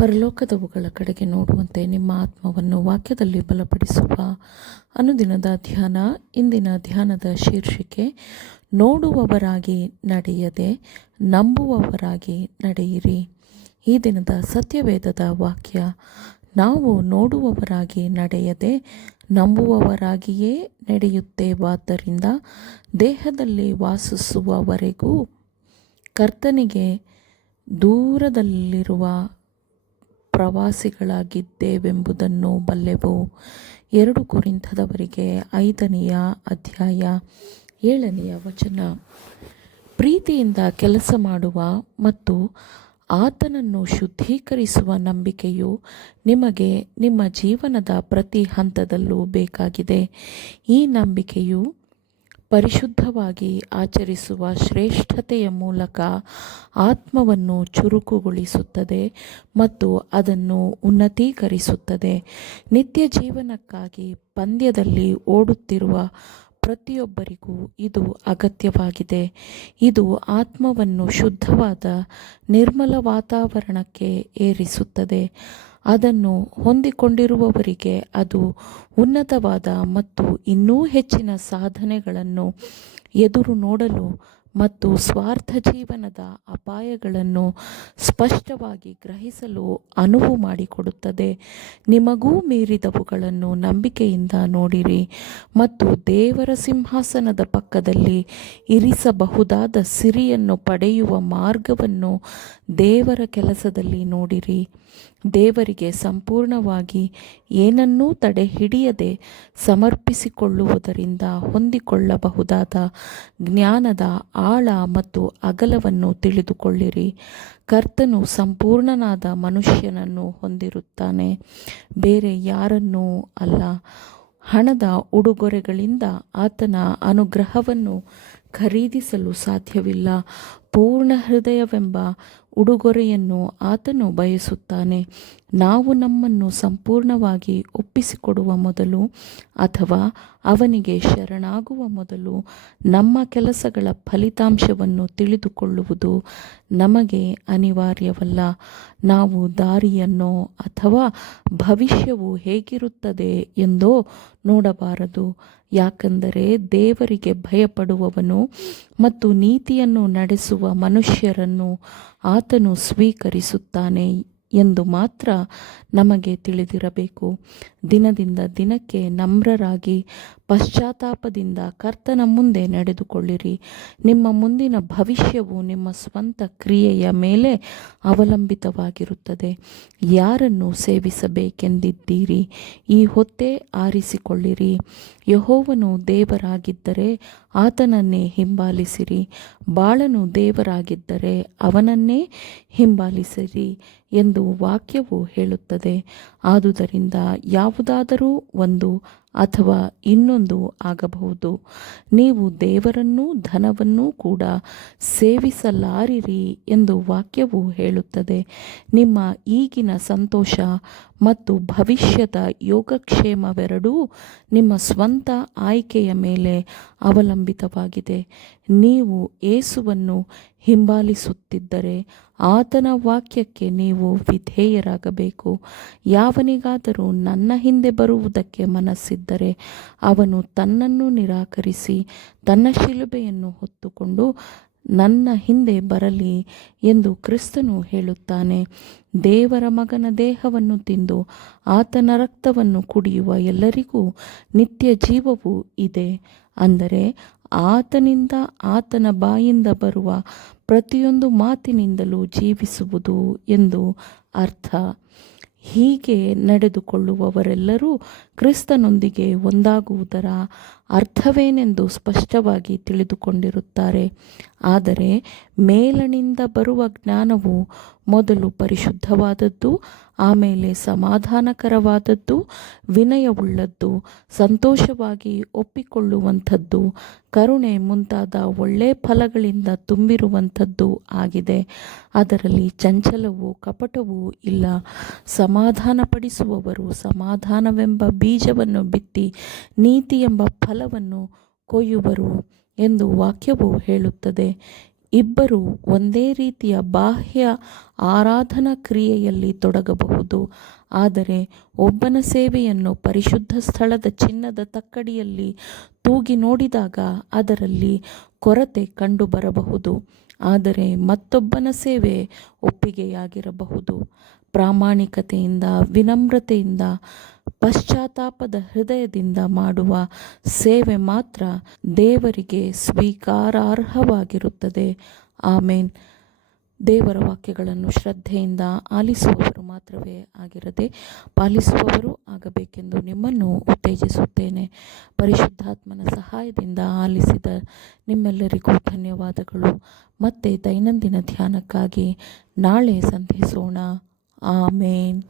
ಪರಲೋಕದವುಗಳ ಕಡೆಗೆ ನೋಡುವಂತೆ ನಿಮ್ಮ ಆತ್ಮವನ್ನು ವಾಕ್ಯದಲ್ಲಿ ಬಲಪಡಿಸುವ ಅನುದಿನದ ಧ್ಯಾನ. ಇಂದಿನ ಧ್ಯಾನದ ಶೀರ್ಷಿಕೆ, ನೋಡುವವರಾಗಿ ನಡೆಯದೆ ನಂಬುವವರಾಗಿ ನಡೆಯಿರಿ. ಈ ದಿನದ ಸತ್ಯವೇದದ ವಾಕ್ಯ, ನಾವು ನೋಡುವವರಾಗಿ ನಡೆಯದೆ ನಂಬುವವರಾಗಿಯೇ ನಡೆಯುತ್ತೇವಾದ್ದರಿಂದ ದೇಹದಲ್ಲಿ ವಾಸಿಸುವವರೆಗೂ ಕರ್ತನಿಗೆ ದೂರದಲ್ಲಿರುವ ಪ್ರವಾಸಿಗಳಾಗಿದ್ದೇವೆಂಬುದನ್ನು ಬಲ್ಲೆವು. 2 ಕೊರಿಂಥದವರಿಗೆ 5ನೇ ಅಧ್ಯಾಯ 7ನೇ ವಚನ. ಪ್ರೀತಿಯಿಂದ ಕೆಲಸ ಮಾಡುವ ಮತ್ತು ಆತನನ್ನು ಶುದ್ಧೀಕರಿಸುವ ನಂಬಿಕೆಯು ನಿಮಗೆ ನಿಮ್ಮ ಜೀವನದ ಪ್ರತಿ ಹಂತದಲ್ಲೂ ಬೇಕಾಗಿದೆ. ಈ ನಂಬಿಕೆಯು ಪರಿಶುದ್ಧವಾಗಿ ಆಚರಿಸುವ ಶ್ರೇಷ್ಠತೆಯ ಮೂಲಕ ಆತ್ಮವನ್ನು ಚುರುಕುಗೊಳಿಸುತ್ತದೆ ಮತ್ತು ಅದನ್ನು ಉನ್ನತೀಕರಿಸುತ್ತದೆ. ನಿತ್ಯ ಜೀವನಕ್ಕಾಗಿ ಪಂದ್ಯದಲ್ಲಿ ಓಡುತ್ತಿರುವ ಪ್ರತಿಯೊಬ್ಬರಿಗೂ ಇದು ಅಗತ್ಯವಾಗಿದೆ. ಇದು ಆತ್ಮವನ್ನು ಶುದ್ಧವಾದ ನಿರ್ಮಲ ವಾತಾವರಣಕ್ಕೆ ಏರಿಸುತ್ತದೆ. ಅದನ್ನು ಹೊಂದಿಕೊಂಡಿರುವವರಿಗೆ ಅದು ಉನ್ನತವಾದ ಮತ್ತು ಇನ್ನೂ ಹೆಚ್ಚಿನ ಸಾಧನೆಗಳನ್ನು ಎದುರು ನೋಡಲು ಮತ್ತು ಸ್ವಾರ್ಥ ಜೀವನದ ಅಪಾಯಗಳನ್ನು ಸ್ಪಷ್ಟವಾಗಿ ಗ್ರಹಿಸಲು ಅನುವು ಮಾಡಿಕೊಡುತ್ತದೆ. ನಿಮಗೂ ಮೀರಿದವುಗಳನ್ನು ನಂಬಿಕೆಯಿಂದ ನೋಡಿರಿ ಮತ್ತು ದೇವರ ಸಿಂಹಾಸನದ ಪಕ್ಕದಲ್ಲಿ ಇರಿಸಬಹುದಾದ ಸಿರಿಯನ್ನು ಪಡೆಯುವ ಮಾರ್ಗವನ್ನು ದೇವರ ಕೆಲಸದಲ್ಲಿ ನೋಡಿರಿ. ದೇವರಿಗೆ ಸಂಪೂರ್ಣವಾಗಿ ಏನನ್ನೂ ತಡೆಹಿಡಿಯದೆ ಸಮರ್ಪಿಸಿಕೊಳ್ಳುವುದರಿಂದ ಹೊಂದಿಕೊಳ್ಳಬಹುದಾದ ಜ್ಞಾನದ ಆಳ ಮತ್ತು ಅಗಲವನ್ನು ತಿಳಿದುಕೊಳ್ಳಿರಿ. ಕರ್ತನು ಸಂಪೂರ್ಣನಾದ ಮನುಷ್ಯನನ್ನು ಹೊಂದಿರುತ್ತಾನೆ, ಬೇರೆ ಯಾರನ್ನೂ ಅಲ್ಲ. ಹಣದ ಉಡುಗೊರೆಗಳಿಂದ ಆತನ ಅನುಗ್ರಹವನ್ನು ಖರೀದಿಸಲು ಸಾಧ್ಯವಿಲ್ಲ. ಪೂರ್ಣ ಹೃದಯವೆಂಬ ಉಡುಗೊರೆಯನ್ನು ಆತನು ಬಯಸುತ್ತಾನೆ. ನಾವು ನಮ್ಮನ್ನು ಸಂಪೂರ್ಣವಾಗಿ ಒಪ್ಪಿಸಿಕೊಡುವ ಮೊದಲು ಅಥವಾ ಅವನಿಗೆ ಶರಣಾಗುವ ಮೊದಲು ನಮ್ಮ ಕೆಲಸಗಳ ಫಲಿತಾಂಶವನ್ನು ತಿಳಿದುಕೊಳ್ಳುವುದು ನಮಗೆ ಅನಿವಾರ್ಯವಲ್ಲ. ನಾವು ದಾರಿಯನ್ನೋ ಅಥವಾ ಭವಿಷ್ಯವು ಹೇಗಿರುತ್ತದೆ ಎಂದೋ ನೋಡಬಾರದು. ಯಾಕಂದರೆ ದೇವರಿಗೆ ಭಯಪಡುವವನು ಮತ್ತು ನೀತಿಯನ್ನು ನಡೆಸುವ ಮನುಷ್ಯರನ್ನು ಆತನು ಸ್ವೀಕರಿಸುತ್ತಾನೆ ಎಂದು ಮಾತ್ರ ನಮಗೆ ತಿಳಿದಿರಬೇಕು. ದಿನದಿಂದ ದಿನಕ್ಕೆ ನಮ್ರರಾಗಿ ಪಶ್ಚಾತ್ತಾಪದಿಂದ ಕರ್ತನ ಮುಂದೆ ನಡೆದುಕೊಳ್ಳಿರಿ. ನಿಮ್ಮ ಮುಂದಿನ ಭವಿಷ್ಯವು ನಿಮ್ಮ ಸ್ವಂತ ಕ್ರಿಯೆಯ ಮೇಲೆ ಅವಲಂಬಿತವಾಗಿರುತ್ತದೆ. ಯಾರನ್ನು ಸೇವಿಸಬೇಕೆಂದಿದ್ದೀರಿ, ಈ ಹೊತ್ತೇ ಆರಿಸಿಕೊಳ್ಳಿರಿ. ಯೆಹೋವನು ದೇವರಾಗಿದ್ದರೆ ಆತನನ್ನೇ ಹಿಂಬಾಲಿಸಿರಿ. ಬಾಳನು ದೇವರಾಗಿದ್ದರೆ ಅವನನ್ನೇ ಹಿಂಬಾಲಿಸಿರಿ ಎಂದು ವಾಕ್ಯವು ಹೇಳುತ್ತದೆ. ಆದುದರಿಂದ ಯಾವುದಾದರೂ ಒಂದು ಅಥವಾ ಇನ್ನೊಂದು ಆಗಬಹುದು. ನೀವು ದೇವರನ್ನೂ ಧನವನ್ನೂ ಕೂಡ ಸೇವಿಸಲಾರಿರಿ ಎಂದು ವಾಕ್ಯವು ಹೇಳುತ್ತದೆ. ನಿಮ್ಮ ಈಗಿನ ಸಂತೋಷ ಮತ್ತು ಭವಿಷ್ಯದ ಯೋಗಕ್ಷೇಮವೆರಡೂ ನಿಮ್ಮ ಸ್ವಂತ ಆಯ್ಕೆಯ ಮೇಲೆ ಅವಲಂಬಿತವಾಗಿದೆ. ನೀವು ಯೇಸುವನ್ನು ಹಿಂಬಾಲಿಸುತ್ತಿದ್ದರೆ ಆತನ ವಾಕ್ಯಕ್ಕೆ ನೀವು ವಿಧೇಯರಾಗಬೇಕು. ಯಾವನಿಗಾದರೂ ನನ್ನ ಹಿಂದೆ ಬರುವುದಕ್ಕೆ ಮನಸ್ಸಿದ್ದರೆ ಅವನು ತನ್ನನ್ನು ನಿರಾಕರಿಸಿ ತನ್ನ ಶಿಲುಬೆಯನ್ನು ಹೊತ್ತುಕೊಂಡು ನನ್ನ ಹಿಂದೆ ಬರಲಿ ಎಂದು ಕ್ರಿಸ್ತನು ಹೇಳುತ್ತಾನೆ. ದೇವರ ಮಗನ ದೇಹವನ್ನು ತಿಂದು ಆತನ ರಕ್ತವನ್ನು ಕುಡಿಯುವ ಎಲ್ಲರಿಗೂ ನಿತ್ಯ ಜೀವವೂ ಇದೆ. ಅಂದರೆ ಆತನಿಂದ ಆತನ ಬಾಯಿಂದ ಬರುವ ಪ್ರತಿಯೊಂದು ಮಾತಿನಿಂದಲೂ ಜೀವಿಸುವುದು ಎಂದು ಅರ್ಥ. ಹೀಗೆ ನಡೆದುಕೊಳ್ಳುವವರೆಲ್ಲರೂ ಕ್ರಿಸ್ತನೊಂದಿಗೆ ಒಂದಾಗುವುದರ ಅರ್ಥವೇನೆಂದು ಸ್ಪಷ್ಟವಾಗಿ ತಿಳಿದುಕೊಂಡಿರುತ್ತಾರೆ. ಆದರೆ ಮೇಲಣಿಂದ ಬರುವ ಜ್ಞಾನವು ಮೊದಲು ಪರಿಶುದ್ಧವಾದದ್ದು, ಆಮೇಲೆ ಸಮಾಧಾನಕರವಾದದ್ದು, ವಿನಯವುಳ್ಳದ್ದು, ಸಂತೋಷವಾಗಿ ಒಪ್ಪಿಕೊಳ್ಳುವಂಥದ್ದು, ಕರುಣೆ ಮುಂತಾದ ಒಳ್ಳೆ ಫಲಗಳಿಂದ ತುಂಬಿರುವಂಥದ್ದು ಆಗಿದೆ. ಅದರಲ್ಲಿ ಚಂಚಲವೂ ಕಪಟವೂ ಇಲ್ಲ. ಸಮಾಧಾನಪಡಿಸುವವರು ಸಮಾಧಾನವೆಂಬ ಬೀಜವನ್ನು ಬಿತ್ತಿ ನೀತಿ ಎಂಬ ಫಲವನ್ನು ಕೊಯ್ಯುವರು ಎಂದು ವಾಕ್ಯವು ಹೇಳುತ್ತದೆ. ಇಬ್ಬರು ಒಂದೇ ರೀತಿಯ ಬಾಹ್ಯ ಆರಾಧನಾ ಕ್ರಿಯೆಯಲ್ಲಿ ತೊಡಗಬಹುದು, ಆದರೆ ಒಬ್ಬನ ಸೇವೆಯನ್ನು ಪರಿಶುದ್ಧ ಸ್ಥಳದ ಚಿನ್ನದ ತಕ್ಕಡಿಯಲ್ಲಿ ತೂಗಿ ನೋಡಿದಾಗ ಅದರಲ್ಲಿ ಕೊರತೆ ಕಂಡುಬರಬಹುದು. ಆದರೆ ಮತ್ತೊಬ್ಬನ ಸೇವೆ ಒಪ್ಪಿಗೆಯಾಗಿರಬಹುದು. ಪ್ರಾಮಾಣಿಕತೆಯಿಂದ, ವಿನಮ್ರತೆಯಿಂದ, ಪಶ್ಚಾತ್ತಾಪದ ಹೃದಯದಿಂದ ಮಾಡುವ ಸೇವೆ ಮಾತ್ರ ದೇವರಿಗೆ ಸ್ವೀಕಾರಾರ್ಹವಾಗಿರುತ್ತದೆ. ಆಮೇನ್. ದೇವರ ವಾಕ್ಯಗಳನ್ನು ಶ್ರದ್ಧೆಯಿಂದ ಆಲಿಸುವವರು ಮಾತ್ರವೇ ಆಗಿರದೆ ಪಾಲಿಸುವವರು ಆಗಬೇಕೆಂದು ನಿಮ್ಮನ್ನು ಉತ್ತೇಜಿಸುತ್ತೇನೆ. ಪರಿಶುದ್ಧಾತ್ಮನ ಸಹಾಯದಿಂದ ಆಲಿಸಿದ ನಿಮ್ಮೆಲ್ಲರಿಗೂ ಧನ್ಯವಾದಗಳು. ಮತ್ತೆ ದೈನಂದಿನ ಧ್ಯಾನಕ್ಕಾಗಿ ನಾಳೆ ಸಂಧಿಸೋಣ. ಆಮೇನ್.